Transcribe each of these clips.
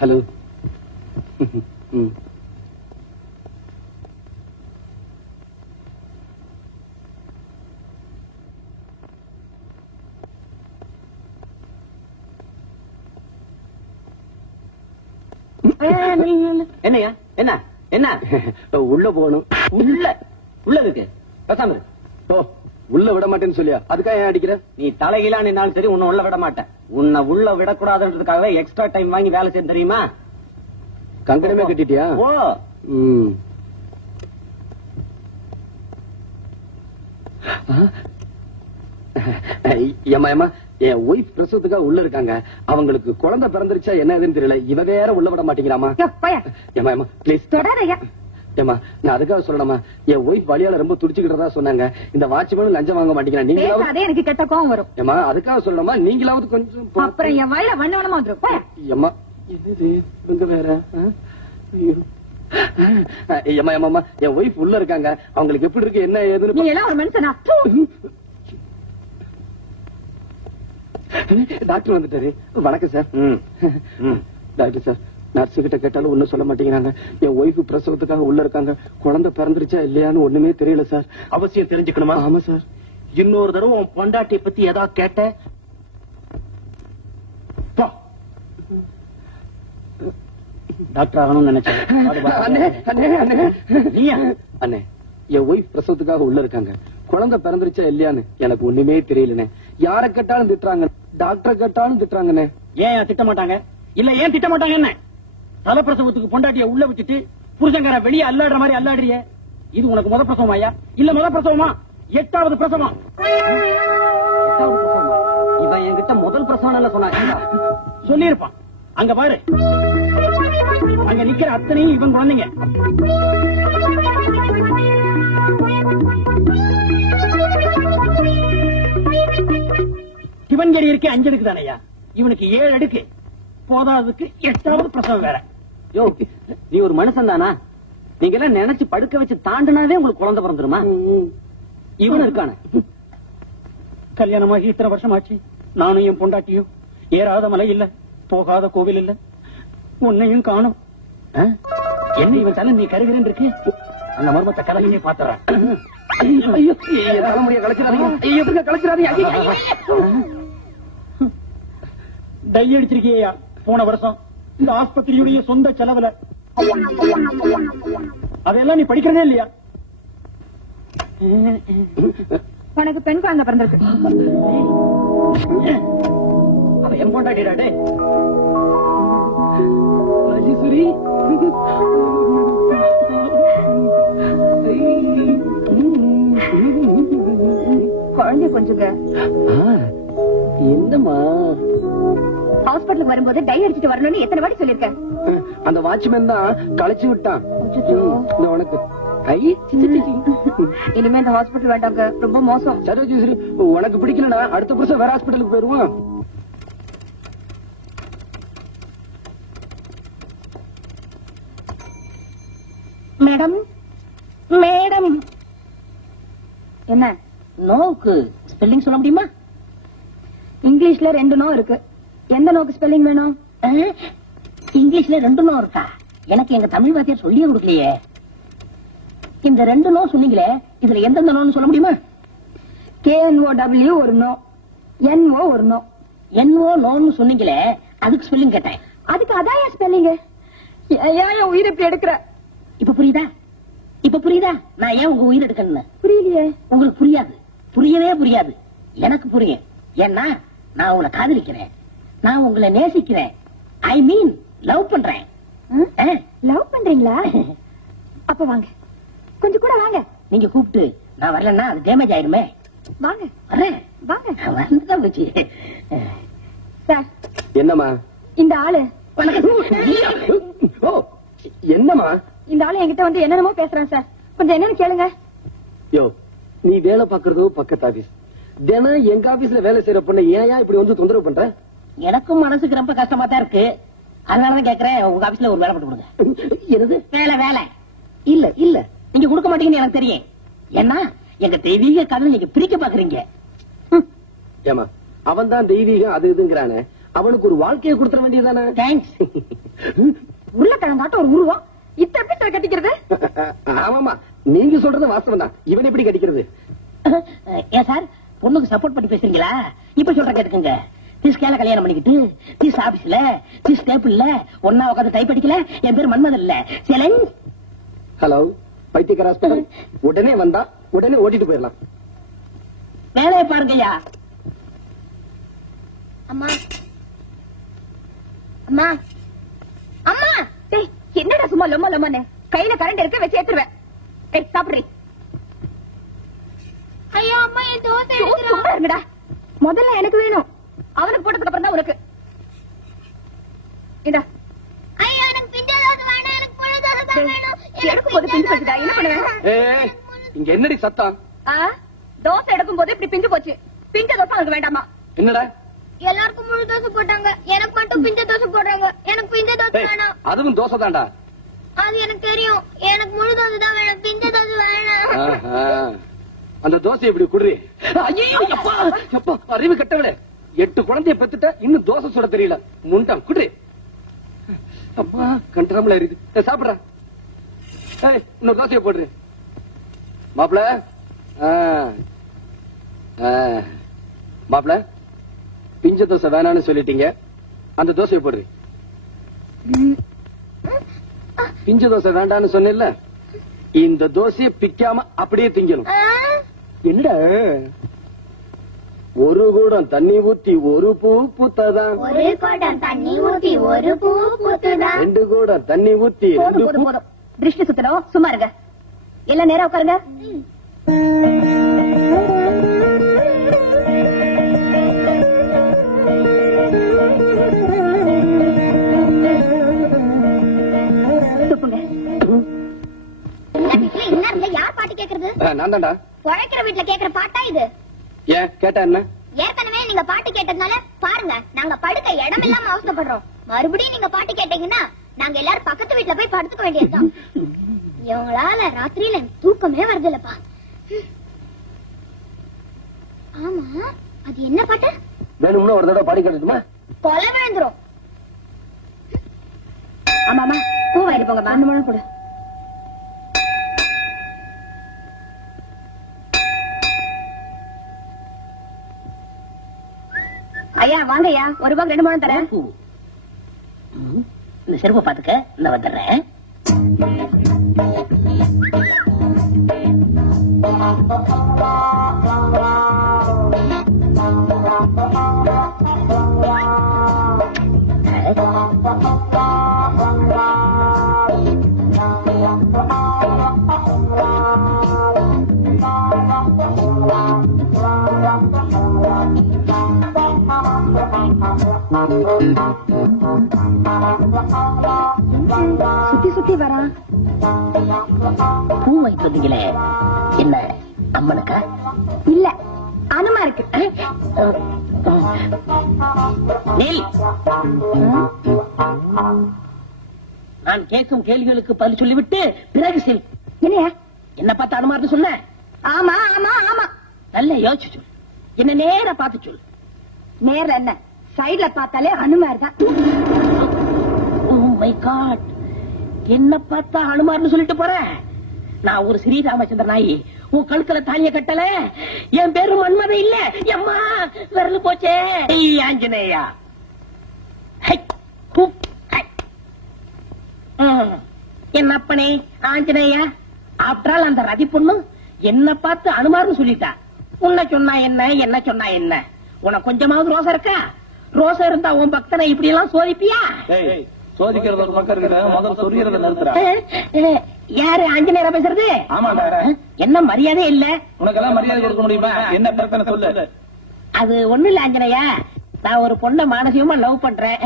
Hello. என்னையா என்ன என்ன உள்ள போகணும். உள்ள இருக்கு பேசாம இருக்கு. ஓ உள்ள விட மாட்டேன்னு சொல்லியா? அதுக்காக ஏன் அடிக்கிற? நீ தலைகீழா நின்னாலும் சரி உன்னை உள்ள விட மாட்டேன். உன்னை உள்ள விடக்கூடாதுன்றதுக்காகவே எக்ஸ்ட்ரா டைம் வாங்கி வேலை செய்ய தெரியுமா? கங்கணமே கட்டிட்டியா? ஓ ஏமா ஏமா என் ஒய்ஃப் பிரசவத்துக்காக உள்ள இருக்காங்க. அவங்களுக்கு குழந்தை பிறந்துருச்சா என்ன ஏதுன்னு தெரியல. இவ வேற உள்ள விட மாட்டேங்கிறாமா. ஏமா ஏமா பிளீஸ் ஏமா நான் அதுக்காக சொல்லணுமா? என் ஒய்ஃப் வழியால ரொம்ப துடிச்சுக்கிட்டதா சொன்னாங்க. இந்த வாட்ச்மேன் லஞ்சம் வாங்க மாட்டேங்கிறேன். நீங்களாவது எனக்கு கெட்ட கோவம் வரும். ஏமா அதுக்காக சொல்லணுமா? நீங்களாவது கொஞ்சம் அப்புறம் என் வாயில வண்ணவனமா வந்துரும். ஏமா இது இங்க வேற ஏமா ஏமா என் ஒய்ஃப் உள்ள இருக்காங்க. அவங்களுக்கு எப்படி இருக்கு என்ன ஏதுன்னு. நீ எல்லாம் ஒரு மனுஷனா? டாக்டர் வந்துட்டாரு. வணக்கம் சார். டாக்டர் சார் நர்ஸ் கிட்ட கேட்டாலும் ஒண்ணும் சொல்ல மாட்டேங்கிறாங்க. என் ஒய்ஃபு பிரசவத்துக்காக உள்ள இருக்காங்க. குழந்தை பிறந்துருச்சா இல்லையான்னு ஒண்ணுமே தெரியல சார். அவசியம் தெரிஞ்சுக்கணுமா? ஆமா சார். இன்னொரு தடவை உன் பொண்டாட்டியை பத்தி ஏதாவது கேட்ட டாக்டர் ஆகணும்னு நினைச்சேன். அண்ணே என் ஒய்ஃப் பிரசவத்துக்காக உள்ள இருக்காங்க. குழந்தை பிறந்துருச்சா இல்லையான்னு எனக்கு ஒண்ணுமே தெரியலண்ணே. யார கேட்டாலும் திட்டுறாங்க. டாக்டர் கேட்டாலும் திட்டுறாங்கண்ணே. ஏன் திட்ட மாட்டாங்க? இல்ல ஏன் திட்ட மாட்டாங்க? என்ன தலைப்பிரசவத்துக்கு பொண்டாட்டிய உள்ள வச்சுட்டு புருஷங்கார வெளியே அல்லாடுற மாதிரி அல்லாடுறிய. இது உனக்கு முத பிரசவமாயா இல்ல முத பிரசவமா? 8வது பிரசவம். இவன் என்கிட்ட முதல் பிரசவம் சொன்னாங்க. சொல்லிருப்பான். அங்க பாரு, அங்க நிக்கிற அத்தனையும் இவன் குழந்தைங்க. சிவன்கரி இருக்கே 5 அடுக்கு தானையா? இவனுக்கு 7 அடுக்கு. போதாதுக்கு 8வது பிரசவம் வேற. யோ நீ ஒரு மனுஷன் தானா? நீங்க எல்லாம் நினைச்சு படுக்க வச்சு தாண்டினாவே உங்களுக்கு குழந்தை பிறந்துருமா? இவன் இருக்கான கல்யாணமாகி இத்தனை வருஷம் ஆச்சு. நானும் என் பொண்டாட்டியும் ஏறாத மலை இல்ல, போகாத கோவில் இல்ல, உன்னையும் காணும். என்ன இவன் தலை நீ கருகிறேன் இருக்கு. அந்த மர்மத்தை கதலையே பாத்துறேன். தலைமுடிய கலைச்சிடாதீங்க. டை அடிச்சிருக்கியா போன வருஷம் இந்த ஆஸ்பத்திரியுடைய சொந்த செலவுல? அதெல்லாம் நீ படிக்கிறதே இல்லையா? உனக்கு பெண் குழந்தை பிறந்திருக்கு. அவ என் பொண்டாட்டிடாடே. குழந்தை கொஞ்சங்க. என்னமா ஹாஸ்பிட்டலுக்கு வரும்போது டை அடிச்சுட்டு வரணும்னு எத்தனை வாட்டி சொல்லிருக்கேன். அந்த வாட்ச்மேன் தான் களைச்சு விட்டான். உனக்கு இனிமே இந்த ஹாஸ்பிட்டல் வேண்டாங்க, ரொம்ப மோசம். சரி சரி, உனக்கு பிடிக்கலனா அடுத்த புருஷன் வேற ஹாஸ்பிட்டலுக்கு போயிருவான். மேடம் மேடம் என்ன நோவுக்கு ஸ்பெல்லிங் சொல்ல முடியுமா? இங்கிலீஷ்ல 2 நோ இருக்கு. எந்த நோக்கு ஸ்பெல்லிங் வேணும்? இங்கிலீஷ்ல 2 நோ இருக்கா? எனக்கு எங்க தமிழ் வாத்தியார் சொல்லியே கொடுக்கலையே. இந்த 2 நோ சொன்னீங்களே, இதுல எந்தெந்த நோன்னு சொல்ல முடியுமா? KNOW ஒரு நோ, NO ஒரு நோ. NO நோன்னு சொன்னீங்களே, அதுக்கு ஸ்பெல்லிங் கேட்டேன். அதுக்கு அதான் ஏன் ஸ்பெல்லிங்? ஏன் உயிர் இப்படி எடுக்கிற? இப்ப புரியுதா? இப்ப புரியுதா நான் ஏன் உங்க உயிர் எடுக்கணும்னு? புரியலையே. உங்களுக்கு புரியாது, புரியவே புரியாது. எனக்கு புரியும். ஏன்னா நான் உங்களை காதலிக்கிறேன், நான் உங்களை நேசிக்கிறேன். ஐ மீன் லவ் பண்றேன். லவ் பண்றீங்களா? அப்ப வாங்க, கொஞ்சம் கூட வாங்க. நீங்க கூப்பிட்டு நான் வரலன்னா அது டேமேஜ் ஆயிருமே. வாங்க வரேன். வாங்க. வந்துதான் போச்சு. சார் என்னமா இந்த ஆளு? ஓ என்னமா இந்த ஆளு என்கிட்ட வந்து என்னென்னமோ பேசுறான் சார். கொஞ்சம் என்னன்னு கேளுங்க. யோ, நீ வேலை பாக்குறதோ பக்கத்து ஆபீஸ். தினம் எங்க ஆபீஸ்ல வேலை செய்யற பொண்ணு ஏன் இப்படி வந்து தொந்தரவு பண்ற? எனக்கும் மனசுக்கு ரொம்ப கஷ்டமா தான் இருக்கு. அதனாலதான் கேக்குறேன், உங்க ஆபீஸ்ல ஒரு வேலை போட்டு கொடுங்க. என்னது வேலை? வேலை இல்ல இல்ல, நீங்க கொடுக்க மாட்டீங்கன்னு எனக்கு தெரியும். ஏன்னா எங்க தெய்வீக காதல் நீங்க பிரிக்க பாக்குறீங்க. ஏமா, அவன் தான் தெய்வீகம் அது இதுங்கிறானே, அவனுக்கு ஒரு வாழ்க்கையை கொடுத்துட வேண்டியதானே? தேங்க்ஸ். உருளைக்கிழங்காட்ட ஒரு உருவம் இத்த எப்படி சார் கட்டிக்கிறது? ஆமாமா, நீங்க சொல்றது வாஸ்தவம் தான். இவன் எப்படி கட்டிக்கிறது? ஏன் சார் பொண்ணுக்கு சப்போர்ட் பண்ணி பேசுறீங்களா? இப்ப சொல்ற கேட்டுக்கங்க. திஸ்கேல கல்யாணம் பண்ணிக்கிட்டு திஸ் ஆபீஸ்ல திஸ் டேபிள்ல ஒன்னா உட்காந்து டைப் அடிக்கல. என் பேர் மன்மதன் இல்ல, சேலஞ்ச். ஹலோ, பைத்தியக்கார ஹாஸ்பிடல். உடனே வந்தா உடனே ஓட்டிட்டு போயிடலாம். வேலையை பாருங்கய்யா. அம்மா அம்மா அம்மா, டேய் என்னடா சும்மா லொம்மா லொம்மானே? கையில கரண்ட் இருக்க வச்சு ஏத்துறேன். ஏய் சாப்பிடுறீ. ஐயோ அம்மா, என் தோசை எடுத்துறா. முதல்ல எனக்கு வேணும், அவனுக்கு போட்டதுக்கு அப்புறம் தான் உனக்கு. இந்தா. ஐயோ எனக்கு பிஞ்ச தோசை வேணும், எனக்கு புழு தோசை தான் வேணும். எடுக்கும் போது பிஞ்சு போச்சுடா, என்ன பண்ணுவேன்? ஏய், இங்க என்னடி சத்தம்? தோசை எடுக்கும் போது இப்படி பிஞ்சு போச்சு. பிஞ்ச தோசை அவனுக்கு வேண்டாமா? என்னடா? எல்லாருக்கும் முழு தோசை போட்டாங்க, எனக்கு மட்டும் பிஞ்ச தோசை போடுறாங்க. எனக்கு பிஞ்ச தோசை வேணாம். அதுவும் தோசை தான்டா. அது எனக்கு தெரியும், எனக்கு முழு தோசை தான் வேணும், பிஞ்ச தோசை வேணாம். அந்த தோசை இப்படி குடுறி. ஐயோ அப்பா அப்பா, அறிவு கட்டவளே, 8 குழந்தைய பெத்துட்ட, இன்னும் தோசை சுட தெரியல. முண்டாம் குடுறி. அம்மா கண்டரம்ல இருக்குது. சாப்பிடுற. இன்னொரு தோசையை போடுற மாப்பிள. மாப்பிள, பிஞ்ச தோசை வேணான்னு சொல்லிட்டீங்க, அந்த தோசையை போடுற. பிஞ்ச தோசை வேண்டான்னு சொன்ன, இந்த தோசையை பிக்காம அப்படியே திங்கணும். என்னடா, ஒரு கூடம் தண்ணி ஊத்தி ஒரு பூ பூத்தாதான், ஒரு குடம் தண்ணி ஊத்தி ஒரு பூ பூத்துதான், 2 கூடம் தண்ணி ஊத்தி 2 பூ. போதும். திருஷ்டி சுத்தணும், சும்மா இருங்க. எல்லாம் நேரா உட்காருங்க. யார் பாட்டு கேக்குறது? நான் தான்டா. உழைக்கிற வீட்டுல கேக்குற பாட்டா இது? ஏன் கேட்டா என்ன? ஏற்கனவே நீங்க பாட்டு கேட்டதுனால பாருங்க, நாங்க படுக்க இடம் இல்லாம அவசரப்படுறோம். மறுபடியும் நீங்க பாட்டு கேட்டீங்கன்னா நாங்க எல்லாரும் பக்கத்து வீட்டுல போய் படுத்துக்க வேண்டியதுதான். இவங்களால ராத்திரியில தூக்கமே வருது இல்லப்பா. ஆமா, அது என்ன பாட்டு? வேணும்னா ஒரு தடவை பாடி காட்டுமா? கொலை விழுந்துரும். ஆமாமா, பூ வாங்கிட்டு போங்க. அந்த முழு கூட ஐயா வாங்கய்யா, ஒரு ரூபாய்க்கு 2 முழம் தரேன். இந்த செருப்பை பாத்துக்க, இந்த வந்துடுறேன். சுத்தி சுத்தி வரா. பூ வாங்கிட்டு வந்தீங்களே, என்ன அம்மனுக்கா? இல்ல, அனுமா இருக்கு. நான் கேட்கும் கேள்விகளுக்கு பதில் சொல்லிவிட்டு பிறகு செல். என்னையா என்ன பார்த்து அனுமார்னு சொன்ன? ஆமா ஆமா ஆமா, நல்ல யோசிச்சு சொல். என்ன நேர பார்த்து சொல். நேர என்ன, சைடுல பார்த்தாலே அனுமார் தான். Oh my God, என்ன பார்த்தா அனுமார்னு சொல்லிட்டு போறேன். நான் ஒரு ஸ்ரீராமச்சந்திர நாயி, உன் கழுத்துல தாலிய கட்டல. என் பேரு மன்மத இல்ல. எம்மா விரல் போச்சே. ஆஞ்சநேயா. என்ன அப்பனே ஆஞ்சநேயா. ஆப்டரால் அந்த ரதி பொண்ணு என்ன பார்த்து அனுமார்னு சொல்லிட்டா. உன்ன சொன்னா என்ன, என்ன சொன்னா என்ன? உனக்கு கொஞ்சமாவது ரோசம் இருக்கா? ரோசம் இருந்தா உன் பக்தனை இப்படி எல்லாம் சோதிப்பியா? சோதிக்கிறது ஒரு பக்கம் இருக்கிற, முதல்ல சொல்லிறத நிறுத்துறா. யாரு ஆஞ்சநேயரா பேசுறது? ஆமாடா. என்ன மரியாதை இல்ல? உனக்கெல்லாம் மரியாதை கொடுக்க முடியுமா? என்ன பிரச்சனை சொல்லு. அது ஒண்ணு இல்ல ஆஞ்சநேயா, நான் ஒரு பொண்ண மானசீகமா லவ் பண்றேன்.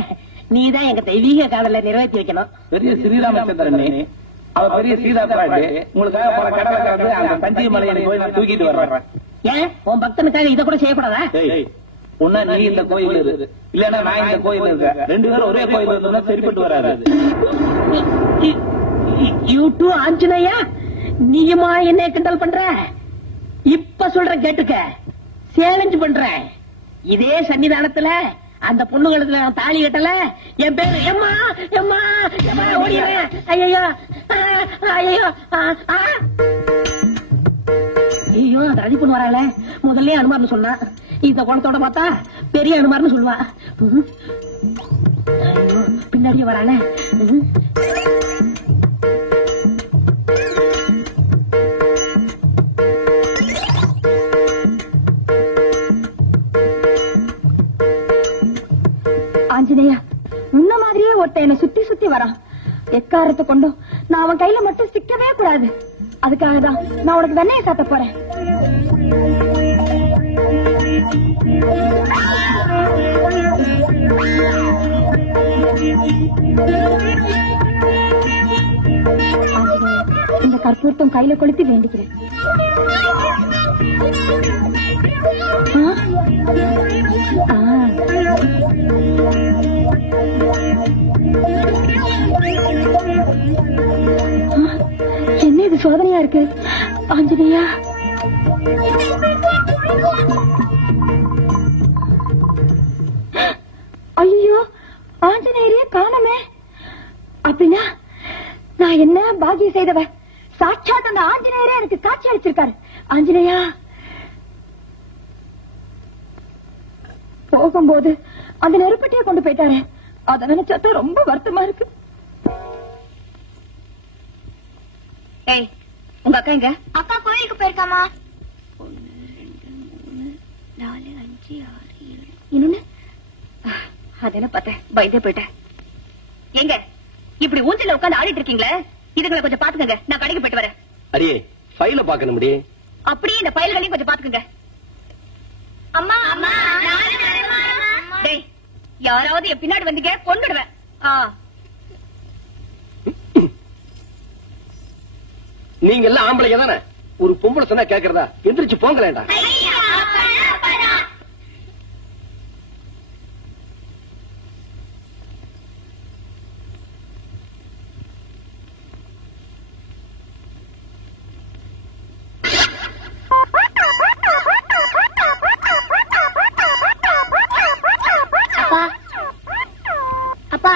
நீதான் எங்க தெய்வீக காதல நிறைவேற்றி வைக்கணும். பெரிய ஸ்ரீராமச்சந்திரன், அவ பெரிய சீதா பிராட்டி உங்களுக்காக பல கடலை கலந்து அந்த சஞ்சீவி மலையை கோயில தூக்கிட்டு வர்றேன். ஏன் உன் பக்தனுக்காக இதை கூட செய்யக்கூடாதா? ஒன்னா நீ இந்த கோயில் இரு, இல்லன்னா நான் இந்த கோயில் இருக்கேன். 2 பேரும் ஒரே கோயில் இருந்தா சரிப்பட்டு வராது. யூ டூ ஆஞ்சநேயா, நீயுமா என்ன கிண்டல் பண்ற? இப்ப சொல்ற கேட்டுக்க, சேலஞ்ச் பண்ற. இதே சன்னிதானத்துல அந்த பொண்ணுகளுக்கு நான் தாலி கட்டல, என் பேரு எம்மா எம்மா எம்மா ஓடிடுறேன். ஐயோ ஐயோ ஐயோ, அந்த அழி பொண்ணு வரால, முதல்ல அனுமார்னு சொன்னா, இந்த குணத்தோட பார்த்தா பெரிய அனுமார்னு சொல்லுவா. பின்னாடியே வரால. ஆஞ்சநேயா, உன்ன மாதிரியே ஒருத்த என்ன சுத்தி சுத்தி வரான். எக்காரத்தை கொண்டும் நான் அவன் கையில மட்டும் சிக்கவே கூடாது. அதுக்காக தான் நான் உனக்கு வெண்ணையை சாத்த போறேன். இந்த கற்பூரத்தம் கையில கொளுத்தி வேண்டிக்கிறேன். என்ன இது சோதனையா இருக்கு? ஆஞ்சநேயா, ஐயோ ஆஞ்சநேயரே காணமே. அப்படின்னா நான் என்ன பாக்கியம் செய்தவ? சாட்சாத் அந்த ஆஞ்சநேயரே எனக்கு காட்சி அளிச்சிருக்காரு. ஆஞ்சநேயா, போகும்போது அந்த நெருப்பட்டியை கொண்டு போயிட்டாரு. அத நினைச்சா ரொம்ப வருத்தமா இருக்கு. உங்க அக்கா எங்க? அக்கா கோயிலுக்கு போயிருக்காமா. 1 2 3 4 5 6 7 இன்னொன்னு அதென்ன பார்த்தேன், பயந்தே போயிட்டேன். எங்க இப்படி ஊஞ்சல உட்காந்து ஆடிட்டு இருக்கீங்களே, இதுங்களை கொஞ்சம் பாத்துக்கங்க. நான் கடைக்கு போயிட்டு வரேன். அடியே, ஃபைல பாக்கணும் முடியே. அப்படியே இந்த ஃபைல்களையும் கொஞ்சம் பாத்துக்கங்க. அம்மா அம்மா, டேய், யாராவது என் பின்னாடி வந்தீங்க கொன்னுடுவேன். நீங்க எல்லாம் ஆம்பளைங்க தானே? ஒரு பொம்பளை சொன்னா கேக்குறதா? எந்திரிச்சு போங்களேண்டா. அப்பா,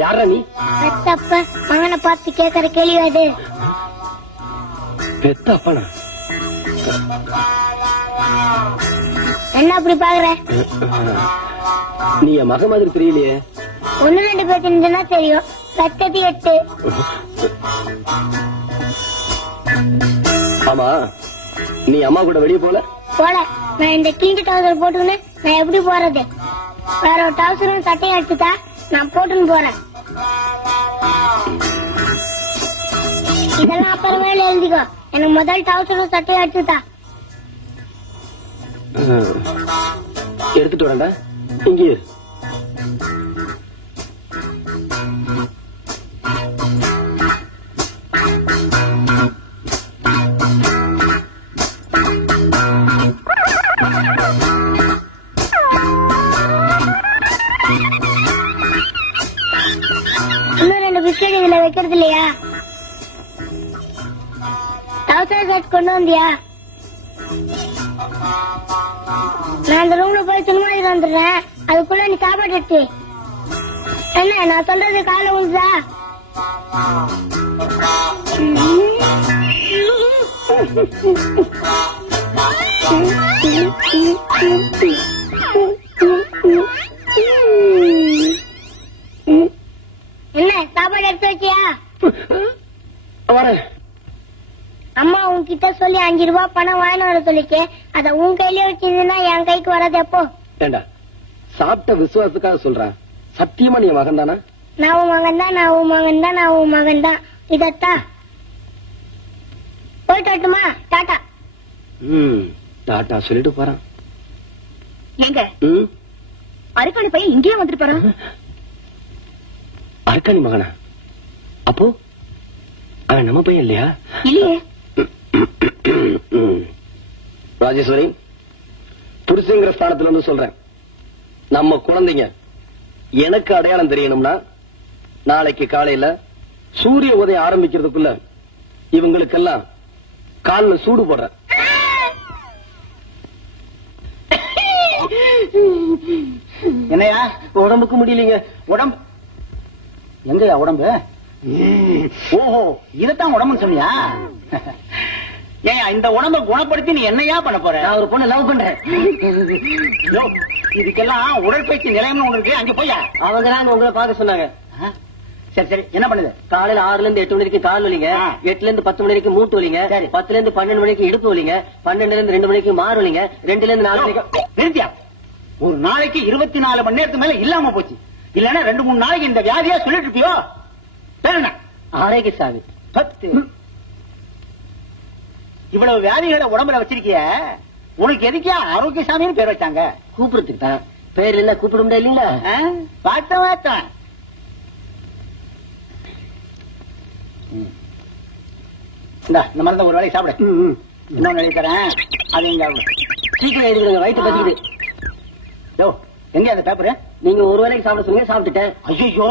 யாரா நீ? பெத்தப்ப மகனை பார்த்து கேக்குற கேள்வி அது. பெத்த அப்பனா? என்ன அப்படி பாக்குற? நீ என் மக மாதிரி தெரியலையே. 1 2 பேர் தெரிஞ்சா தெரியும், பெத்தது 8. ஆமா, நீ அம்மா கூட வெளியே போல? போல. நான் இந்த கிழிஞ்ச டவுசர் போட்டுன்னு நான் எப்படி போறது? வேற ஒரு டவுசரும் சட்டையும் எடுத்துட்டா நான் போட்டுன்னு போறேன். இதெல்லாம் அப்புறமேல எழுதிக்கோ. எனக்கு முதல் டவுசரும் சட்டையும் எடுத்துட்டா. எடுத்துட்டு வரேன்டா. இங்கே இன்னும் 2 பிஸ்கெட் இதுல வைக்கிறது இல்லையா? டவுசர் செட் கொண்டு வந்தியா? நான் அந்த ரூம்ல போய் துணிமாடி வந்துடுறேன். அதுக்குள்ள நீ சாப்பாடு எடுத்து. என்ன நான் சொல்றது காலை உண்டா? என்ன சாப்பாடு எடுத்து வச்சியா? அம்மா உன்கிட்ட சொல்லி 5 ரூபாய் பணம் வாங்கிட்டு வர சொல்லிக்கே. அத உன் கையில வச்சிருந்தா என் கைக்கு வராது. எப்போ? ஏண்டா, சாப்பிட்ட விசுவாசத்துக்காக சொல்றேன். சத்தியமா நீ மகன் தானா? நான் உன் மகன் தான், நான் உன் மகன் தான், நான் உன் மகன் தான். இதத்தா போயிட்டு வரட்டுமா? டாட்டா. டாட்டா சொல்லிட்டு போறான். எங்க அருக்காணி பையன் இங்கேயே வந்துட்டு போறான். அர்க்காணி மகனா? அப்போ அவன் நம்ம பையன் இல்லையா? இல்லையே. ராஜேஸ்வரி, புருஷங்கிற ஸ்தானத்துல இருந்து சொல்றேன், நம்ம குழந்தைங்க எனக்கு அடையாளம் தெரியணும்னா நாளைக்கு காலையில சூரிய உதயம் ஆரம்பிக்கிறதுக்குள்ள இவங்களுக்கெல்லாம் கால்ல சூடு போடுற. என்னையா உடம்புக்கு முடியலீங்க? உடம்பு எங்கயா உடம்பு? ஓஹோ, இதத்தான் உடம்புன்னு சொன்னியா? ஏன் இந்த உடம்ப குணப்படுத்தி நீ என்னையா பண்ண போற? நான் ஒரு பொண்ணு லவ் பண்றேன். இதுக்கெல்லாம் உடற்பயிற்சி நிலையம்னு உங்களுக்கு அங்க போயா? அவங்க தான் உங்களை பார்க்க சொன்னாங்க. சரி சரி, என்ன பண்ணுது? காலையில 6ல இருந்து 8 மணி வரைக்கும் கால் வலிங்க, 8ல இருந்து 10 மணி வரைக்கும் மூட்டு வலிங்க, 10ல இருந்து 12 மணிக்கு இடுப்பு வலிங்க, 12ல இருந்து 2 மணிக்கு மாறு வலிங்க, 2ல இருந்து 4 மணிக்கு. நிறுத்தியா? ஒரு நாளைக்கு 24 மணி நேரத்துக்கு மேல இல்லாம போச்சு. இல்லன்னா 2-3 நாளைக்கு இந்த வியாதியா சொல்லிட்டு இருப்பியோ? பேருண்ணா ஆரோக்கிய சாமி 10. இவ்வளவு வியாதிகளை உடம்புல வச்சிருக்கிய, உனக்கு எதுக்கே ஆரோக்கிய சாமின்னு பேர் வச்சாங்க? கூப்பிடுறதுக்கு தான். பேர் இல்ல கூப்பிட முடியாது இல்லீங்களா? பார்த்தேன். இந்த மருந்த ஒரு வேலைக்கு சாப்பிட. என்ன வேலை தரேன், அது இங்க சீக்கிரம் எழுதிடுங்க, வயிற்று பசிக்குது. யோ, எங்க அந்த பேப்பரு? நீங்க ஒரு வேலைக்கு சாப்பிட சொல்லுங்க, சாப்பிட்டுட்டேன். ஐயோ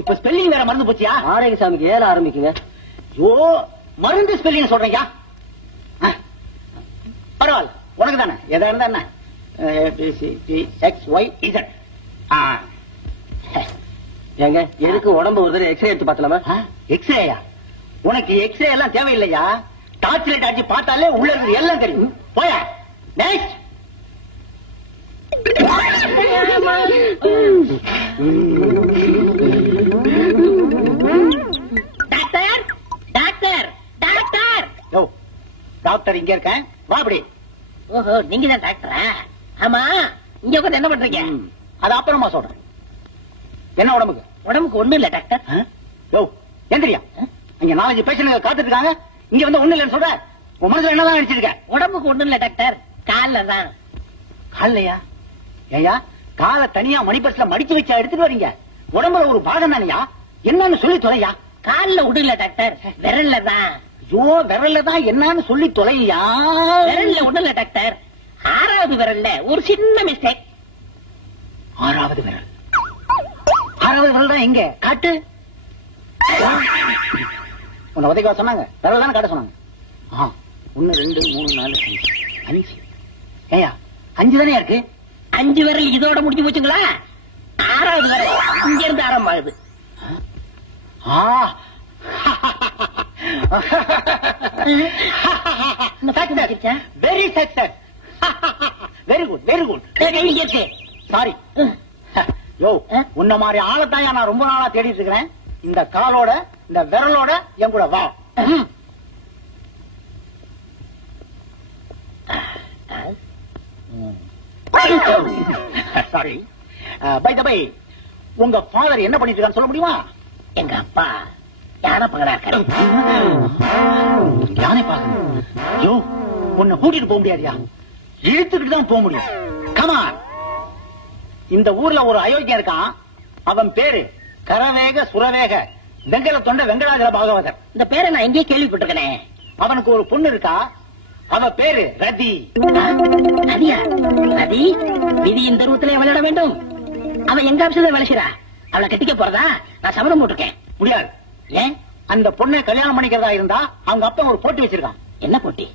இப்ப ஸ்பெல்லிங் வேற மறந்து போச்சியா? ஆரோக்கிய சாமிக்கு 7 ஆரம்பிக்குங்க. ஐயோ, மருந்து ஸ்பெல்லிங் சொல்றீங்க. பரவாயில்ல, உனக்கு தானே எதா இருந்தா என்ன? XYZ. ஏங்க, எதுக்கு உடம்பு ஒரு தடவை எக்ஸ்ரே எடுத்து பார்த்தலாமா? எக்ஸ்ரேயா? உனக்கு எக்ஸ்ரே எல்லாம் தேவையில்லையா? டார்ச் லைட் அடிச்சு பார்த்தாலே உள்ள இருக்கிறது எல்லாம் தெரியும். போயா நெக்ஸ்ட். Doctor doctor doctor. யோ, டாக்டர் இங்க இருக்கேன், வா அப்படி. ஓஹோ, நீங்க தான் டாக்டரா? ஆமா, இங்க உட்கார்ந்து என்ன பண்றீங்க? அது அப்புறமா சொல்றேன். என்ன உடம்புக்கு? உடம்புக்கு ஒண்ணும் இல்ல டாக்டர். யோ, எந்திரியா? அங்க 4-5 பேஷண்ட் காத்துட்டு இருக்காங்க, இங்க வந்து ஒண்ணு இல்லன்னு சொல்ற. உன் மனசுல என்னதான் நினைச்சிருக்க? உடம்புக்கு ஒண்ணும் இல்ல டாக்டர், கால்ல தான். காலையா? ஏயா, காலை தனியா மணிப்பஸ்ல மடிச்சு வச்சா எடுத்துட்டு வரீங்க? உடம்புல ஒரு பாகம் தானையா, என்னன்னு சொல்லி தொலையா? கால்ல விடல டாக்டர், விரல்ல தான். ஐயோ, விரல்ல தான் என்னன்னு சொல்லி தொலையா? விரல்ல விடல டாக்டர், 6வது விரல்ல ஒரு சின்ன மிஸ்டேக். 6வது விரல்? 6வது விரல் தான் எங்க? காட்டு. உன்னை உதைக்க சொன்னாங்க, விரல் தானே காட்ட சொன்னாங்க. 1 2 3 4 5. ஏயா, 5 தானே இருக்கு? 5 விரல் இதோட முடிஞ்சு போச்சுங்களா? 6வது விரல் இங்க இருந்து ஆரம்பமாகுது. Very success, very good, very good. Sorry. யோ, உன்ன மாதிரி ஆளத்தாயா நான் ரொம்ப நாளா தேடிட்டு இருக்கிறேன். இந்த காலோட இந்த விரலோட என் கூட வா. சாரி. பை த பை, உங்க ஃபாதர் என்ன பண்ணிட்டு இருக்கான்னு சொல்ல முடியுமா? எங்க அப்பா யானை பகடாக்க. யானை பாக்கணும்? யோ, உன்னை கூட்டிட்டு போக முடியாதியா, இழுத்துக்கிட்டு தான் போக முடியும். கமா, இந்த ஊர்ல ஒரு அயோக்கியம் இருக்கான், அவன் பேரு கரவேக சுரவேக வெங்கல தொண்ட வெங்கடாஜல பாகவதர். இந்த பேரை நான் எங்கேயே கேள்விப்பட்டிருக்கேன். அவனுக்கு ஒரு பொண்ணு இருக்கா, அவ பேரு ரதி. ரதியா? ரதி விதி இந்த ரூத்துல விளையாட வேண்டும். அவன் எங்க ஆபீஸ்ல வேலை செய்றா, அவளை கட்டிக்க போறதா நான் சபதம் போட்டிருக்கேன். முடியாது. ஏன்? அந்த பொண்ணை கல்யாணம் பண்ணிக்கிறதா இருந்தா அவங்க அப்பா ஒரு போட்டி வச்சிருக்கான். என்ன போட்டி?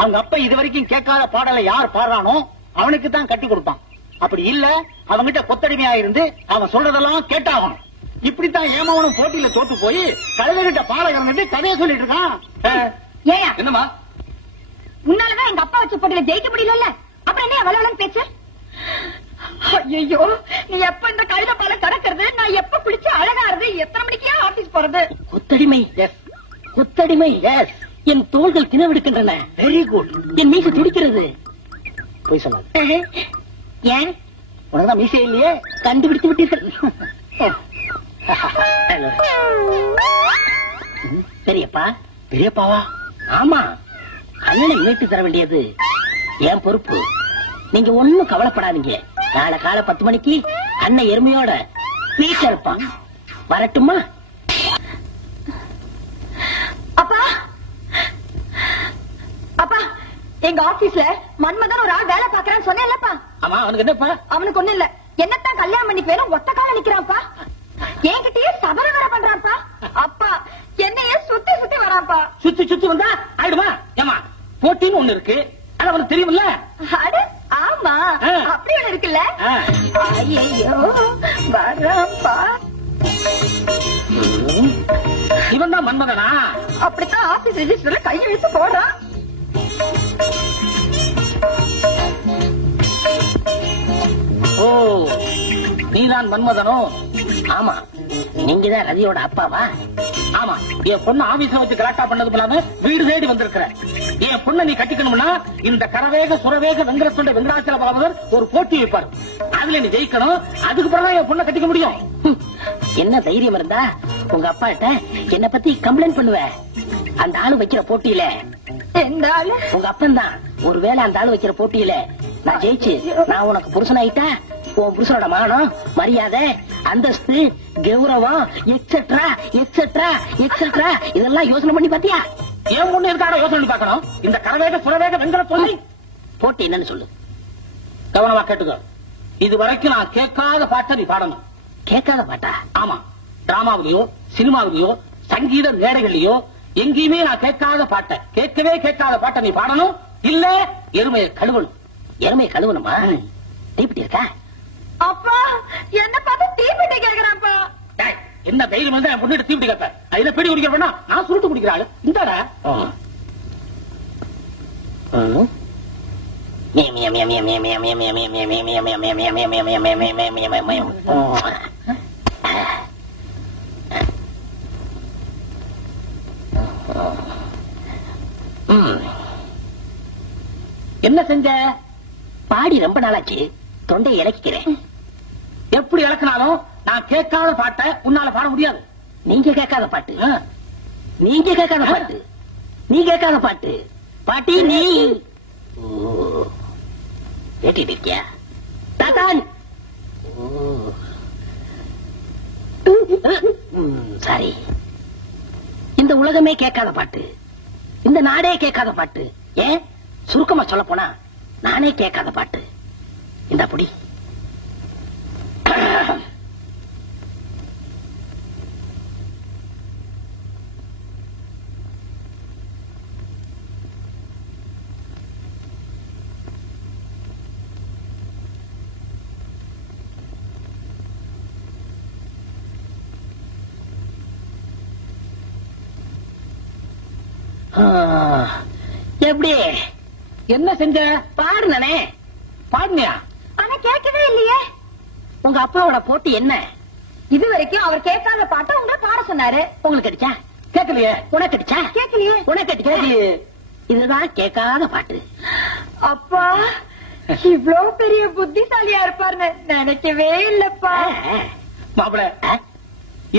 அவங்க அப்பா இது வரைக்கும் கேட்காத பாடலை யார் பாடுறானோ அவனுக்கு தான் கட்டி கொடுப்பான். அப்படி இல்ல, அவங்கிட்ட கொத்தடிமையா இருந்து அவன் சொல்றதெல்லாம் கேட்டாகணும். இப்படித்தான் ஏமாவனும் போட்டியில தோத்து போய் கழுதைகிட்ட பாடகர்னு கதையை சொல்லிட்டு இருக்கான். ஏயா? என்னமா? முன்னாலதான் எங்க அப்பா வச்ச போட்டியில ஜெயிக்க முடியல, அப்புறம் என்ன வளவலன்னு பேச்சு? ஐயோ, நீ எப்ப இந்த கழுத பாலம் கடக்கிறது, நான் எப்ப குளிச்சு அழகாறது, எத்தனை மணிக்கே ஆபீஸ் போறது? கொத்தடிமை. எஸ், கொத்தடிமை. எஸ். என் தோள்கள் தினவெடுக்கின்றன. Very good. என் மீசை துடிக்கிறது. போய் சொன்னாங்க. ஏன்? உனக்குதான் மீசை இல்லையே. கண்டுபிடித்து விட்டீர்கள். பெரியப்பா. பெரியப்பாவா? ஆமா, அண்ணனை மீட்டு தர வேண்டியது என் பொறுப்பு. நீங்க ஒண்ணும் கவலைப்படாதீங்க. நாளை காலை 10 மணிக்கு அண்ணன் எருமையோட வீட்டுல இருப்பான். வரட்டுமா? அப்பா அப்பா, எங்க ஆபீஸ்ல மன்மதன் ஒரு ஆள் வேலை பாக்குறான்னு சொன்னேன்லப்பா. ஆமா, அவனுக்கு என்னப்பா? அவனுக்கு ஒண்ணு இல்ல, என்னத்தான் கல்யாணம் பண்ணி பேரும் ஒத்த கால நிக்கிறான்ப்பா. என்கிட்டயே சபர வேற பண்றான்ப்பா. அப்பா என்னையே சுத்தி சுத்தி வரான்ப்பா. சுத்தி சுத்தி வந்தா ஆயிடுமா? ஏமா போட்டின்னு ஒண்ணு இருக்கு, அது அவனுக்கு தெரியுமில்ல? அட ஆமா, அப்படி ஒண்ணு இருக்குல்ல. ஐயோ வரான்ப்பா. இவன் தான் மன்மதனா? அப்படித்தான் ஆபீஸ் ரெஜிஸ்டர்ல கையெழுத்து போடுறான். ஓ, நீதான் மன்மதனோ? ஆமா. நீங்க தான் ரவியோட அப்பாவா? ஆமா. என் பொண்ணு ஆபீஸ்ல வச்சு கலாட்டா பண்ணது இல்லாம வீடு தேடி வந்திருக்கிற. என் பொண்ணை நீ கட்டிக்கணும்னா இந்த கரவேக சுரவேக வெங்கடத்தொண்ட வெங்கடாச்சல பாலவர் ஒரு போட்டி வைப்பாரு. அதுல நீ ஜெயிக்கணும். அதுக்கு பிறகு என் பொண்ணை கட்டிக்க முடியும். என்ன தைரியம் இருந்தா உங்க அப்பாட்ட என்ன பத்தி கம்ப்ளைண்ட் பண்ணுவ? அந்த ஆளு வைக்கிற போட்டியில எந்த ஆளு? உங்க அப்பன் தான். ஒருவேளை அந்த ஆளு வைக்கிற போட்டியில நான் ஜெயிச்சு நான் உனக்கு புருஷனாயிட்டா உன் புருஷனோட மானம், மரியாதை, அந்தஸ்து, கௌரவம் எக்ஸெட்ரா எக்ஸெட்ரா எக்ஸெட்ரா இதெல்லாம் யோசனை பண்ணி பாத்தியா? ஏன் பொண்ணு இருக்காட யோசனை பண்ணி பாக்கணும்? இந்த கரவேக சுரவேக வெங்கட சொல்லி போட்டி என்னன்னு சொல்லு. கவனமா கேட்டுக்கோ. இது வரைக்கும் நான் கேட்காத பாட்டை நீ பாடணும். கேட்காத பாட்டா? ஆமா. டிராமாவிலயோ சினிமாவிலயோ சங்கீத மேடைகள்லயோ எங்கேயுமே நான் கேட்காத பாட்டை, கேட்கவே கேட்காத பாட்டை நீ பாடணும். இல்ல எருமையை கழுவணும். எருமையை கழுவணுமா? தீப்பிட்டி இருக்கா? அப்பா என்ன பார்த்து தீப்பிட்டி கேக்குறாப்பா. என்ன தைரியம் வந்து என் பொண்ணு தீப்பிட்டி கேட்ப? அதுல பெடி குடிக்கிறா? நான் சுருட்டு குடிக்கிறாள். இந்தாடா. என்ன செஞ்ச? பாடி ரொம்ப நாளாச்சு, தொண்டையை இறக்கிறேன். எப்படி இறக்கினாலும் நான் கேட்காத பாட்டை உன்னால பாட முடியாது. நீங்க கேட்காத பாட்டு, நீங்க கேட்காத பாட்டு, நீ கேட்காத பாட்டு, பாட்டி நீ கேட்டிட்டு இருக்கியா? தாத்தான் சரி. இந்த உலகமே கேட்காத பாட்டு, இந்த நாடே கேட்காத பாட்டு, ஏன் சுருக்கமா சொல்ல போனா நானே கேட்காத பாட்டு. இந்த புடி. எப்படி என்ன செஞ்ச? பாடுனே. பாடுனியா? ஆனா கேட்கவே இல்லையே. உங்க அப்பாவோட போட்டி என்ன? இது வரைக்கும் அவர் கேட்காத பாட்டை உங்களை பாட சொன்னாரு. உங்களுக்கு அடிச்சா? கேட்கலையே. உனக்கு அடிச்சா? கேட்கலையே. உனக்கு அடிக்கலையே. இதுதான் கேட்காத பாட்டு. அப்பா இவ்வளவு பெரிய புத்திசாலியா இருப்பார்னு நினைக்கவே இல்லப்பா. மாப்பிள,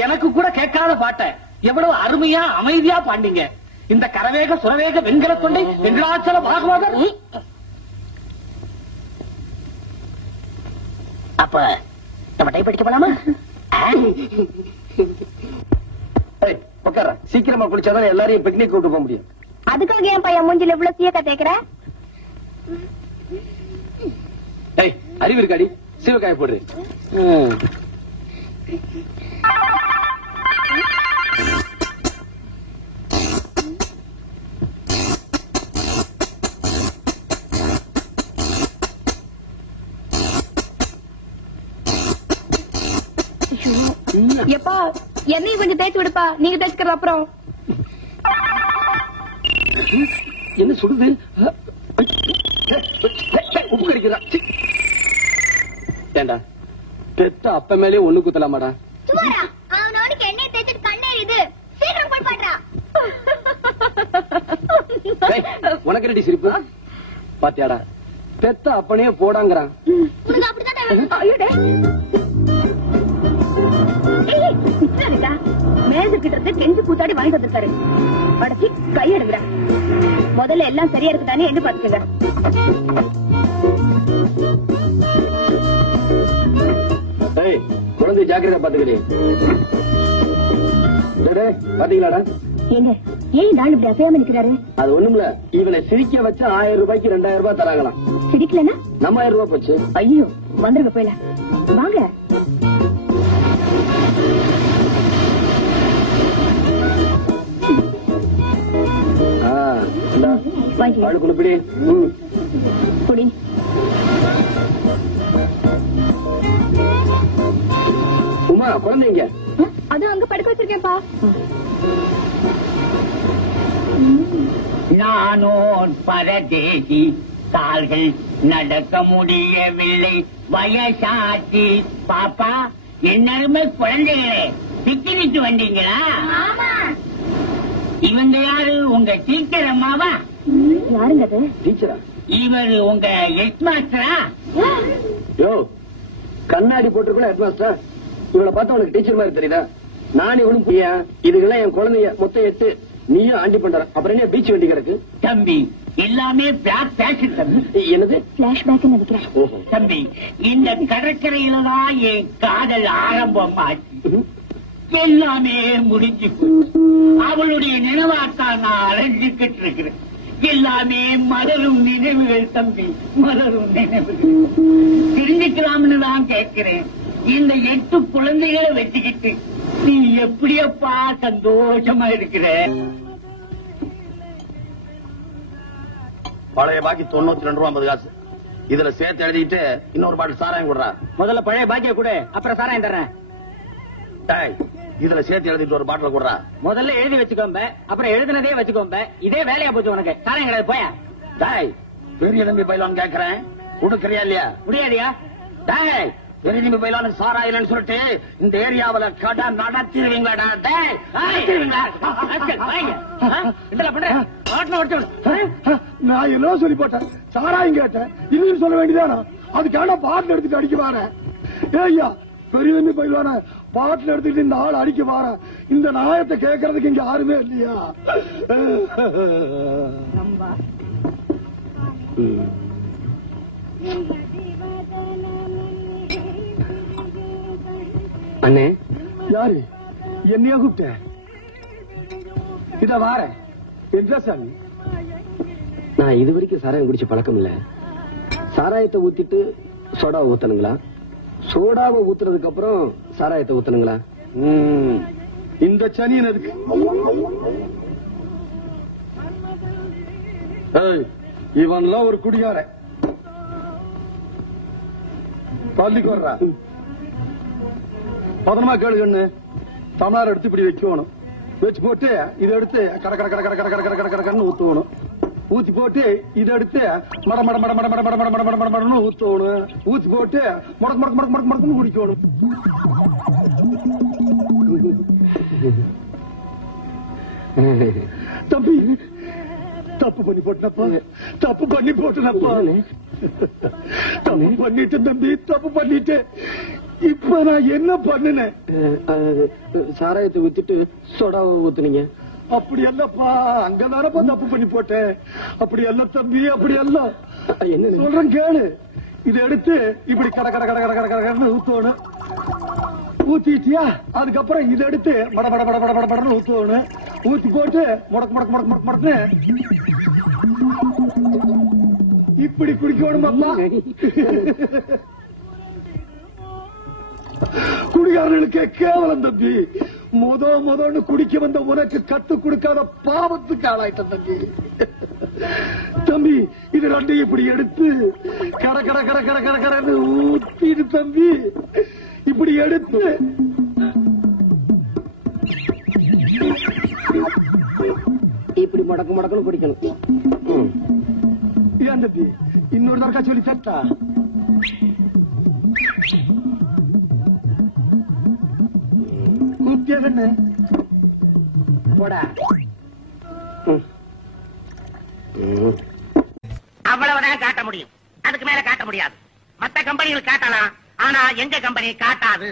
எனக்கு கூட கேட்காத பாட்டை எவ்வளவு அருமையா அமைதியா பாண்டிங்க. இந்த கரவேக சுரவேக வெண்கல தொண்டை வெங்கடாச்சல பாகவதர். அப்ப நம்ம டைப் அடிக்க போலாமா? உட்கார. சீக்கிரமா குளிச்சாதான் எல்லாரையும் பிக்னிக் கூட்டு போக முடியும். அதுக்காக என் பையன் மூஞ்சில இவ்வளவு சீக்க தேக்கிற? அறிவு இருக்காடி? சிவகாய போடுற. எப்பா என்னையும் கொஞ்சம் தேய்ச்சி விடுப்பா. நீங்க தேய்ச்சிக்கிற அப்புறம். என்ன சுடுது? உப்பு கடிக்கிறா. ஏண்டா பெத்த அப்ப மேலே ஒண்ணு குத்தலாமாடா? சுமாரா அவனோட எண்ணெய் தேய்ச்சிட்டு கண்ணே இது சீக்கிரம் போய் பாடுறா. உனக்கு ரெடி சிரிப்பு? பாத்தியாடா பெத்த அப்பனே போடாங்கிறான். உனக்கு அப்படிதான் மேஜர் கிட்ட கெஞ்சு கூத்தாடி வாங்கிட்டு வந்திருக்காரு. அடச்சி கை எடுக்கிற. முதல்ல எல்லாம் சரியா இருக்குதானே என்று பாத்துக்கங்க. குழந்தை ஜாக்கிரதை பாத்துக்கிறேன். பாத்தீங்களாடா? ஏங்க ஏன் இந்த ஆள் இப்படி அசையாம நிக்கிறாரு? அது ஒண்ணுமில்ல, இவனை சிரிக்க வச்சா 1000 ரூபாய்க்கு 2000 ரூபாய் தராங்களாம். சிரிக்கலன்னா நம்ம 1000 ரூபாய் போச்சு. ஐயோ வந்துருங்க போயில வாங்க. குளிப்பிடி குடி. உமா குழந்தைங்க அது அங்க படுக்க வச்சிருக்கேன்ப்பா. நானோர் பரதேசி, கால்கள் நடக்க முடியவில்லை, வயசாச்சு. பாப்பா என்னருமே குழந்தைகளே, பிக்னிக்கு வந்தீங்களா? இவங்க யாரு? உங்க டீச்சர் அம்மாவா? யாருங்க அது? டீச்சரா? இவர் உங்க ஹெட் மாஸ்டரா? யோ கண்ணாடி போட்டுருக்கூட ஹெட் மாஸ்டர். இவளை பார்த்தா உனக்கு டீச்சர் மாதிரி தெரியுதா? நான் இவனும் புரியா? இதுக்கெல்லாம் என் குழந்தைய மொத்தம் 8. நீயும் ஆண்டி பண்ற. அப்புறம் என்ன பீச் வண்டி கிடக்கு? தம்பி எல்லாமே பிளாக் பேஷன் தம்பி. என்னது பிளாஷ்பேக் நினைக்கிறேன். தம்பி இந்த கடற்கரையில தான் என் காதல் ஆரம்பமாச்சு. எல்லாமே முடிஞ்சு போச்சு. அவளுடைய நினைவாத்தான் நான் அலைஞ்சுக்கிட்டு இருக்கிறேன். எல்லாமே மலரும் நினைவுகள் தம்பி, மலரும் நினைவுகள். தெரிஞ்சுக்கலாம்னு தான் கேட்கிறேன். இந்த 8 குழந்தைகளை வச்சுக்கிட்டு நீ எப்படியப்பா சந்தோஷமா இருக்கிற? பழைய பாக்கி 92 ரூபா 50 காசு. இதுல சேர்த்து எழுதிட்டு இன்னொரு பாட்டில் சாராயம் கொடுறா. முதல்ல பழைய பாக்கிய கூட, அப்புறம் சாராயம் தர்றேன். இதுல சேர்த்து எழுதிட்டு ஒரு பாட்டில் கொடுறா. முதல்ல எழுதி வச்சுக்கோம்ப, அப்புறம் எழுதினதே வச்சுக்கோம்ப. இதே வேலையா போச்சு உனக்கு. சாராயம் கிடையாது போயா. டாய் பெரிய நம்பி பயிலான்னு கேக்குறேன், கொடுக்கறியா இல்லையா? முடியாதியா? டாய் பெரிய நம்பி பயிலான்னு சாராயிலன்னு சொல்லிட்டு இந்த ஏரியாவில கடை நடத்திடுவீங்களா? நான் என்ன சொல்லி போட்டேன்? சாராயம் கேட்டேன், இன்னும் சொல்ல வேண்டியதானா? அதுக்கான பாட்டில் எடுத்துட்டு அடிக்க வாரேன். ஏய்யா பெரிய நம்பி பயிலான பாட்டில் எடுத்துட்டு இந்த ஆள் அடிக்க வாரேன். இந்த நாயத்தை கேட்கறதுக்கு இங்க யாருமே இல்லையா? அண்ணே யாரு என்னையா கூப்பிட்ட? இத வார என்ன சாமி? நான் இது வரைக்கும் சாராயம் குடிச்ச பழக்கம் இல்ல. சாராயத்தை ஊத்திட்டு சோடாவை ஊத்தணுங்களா? சோடாவை ஊத்துறதுக்கு அப்புறம் சாராயத்தை ஊத்தணுங்களா? இந்த சனியன் இருக்கு. இவன்லாம் ஒரு குடிகார. பள்ளிக்கு வர்றா பதனமா கேளுகண்ணு. தமிழர் எடுத்து இப்படி வைக்கணும். வச்சு போட்டு இதை எடுத்து கட கட கட கட கட கட கட கட கடன்னு ஊத்துவணும். ஊத்தி போட்டு இதை எடுத்து மட மட மட மட மட மட மட மட மட மடன்னு ஊத்தணும். ஊத்தி போட்டு முடக்கு முடக்கு முடக்கு முடக்கு முடக்குன்னு குடிக்கணும். தம்பி தப்பு பண்ணி போட்டப்பா, தப்பு பண்ணி போட்டனப்பா, தப்பு பண்ணிட்டு தம்பி, தப்பு பண்ணிட்டு. இப்ப நான் என்ன பண்ணினேன்? சாராயத்தை ஊத்திட்டு சோடாவை ஊத்துனீங்க. அப்படி அல்லப்பா, அங்கதானப்பா தப்பு பண்ணி போட்டேன். அப்படி அல்ல தம்பி, அப்படி அல்ல. என்ன சொல்றேன் கேளு. இதை எடுத்து இப்படி கட கட கட கட கட கடன்னு ஊத்தணும். ஊத்திட்டியா? அதுக்கப்புறம் இதை எடுத்து மட மட மட மட மட மடன்னு ஊத்தணும். ஊத்தி போட்டு முடக்கு முடக்கு முடக்கு முடக்கு முடக்குன்னு இப்படி குடிக்கணும். அம்மா குடிகாரர்களுக்கு கேவலம் தம்பி. முதன்னு குடிக்க வந்த உனக்கு கத்து கொடுக்காத பாவத்துக்கு ஆளாயிட்ட தம்பி. தம்பி இது ரெண்டையும் இப்படி எடுத்து கட கட கட கட கட கடன்னு ஊத்திடு தம்பி. இப்படி எடுத்து இப்படி மடக்கு மடக்குன்னு குடிக்கணும். ஏன் தம்பி இன்னொரு தடவை சொல்லி தட்டா? கூப்பியது போடா. அவ்வளவுதான் காட்ட முடியும், அதுக்கு மேல காட்ட முடியாது. மத்த கம்பெனிகள் காட்டலாம், ஆனா எங்க கம்பெனி காட்டாது.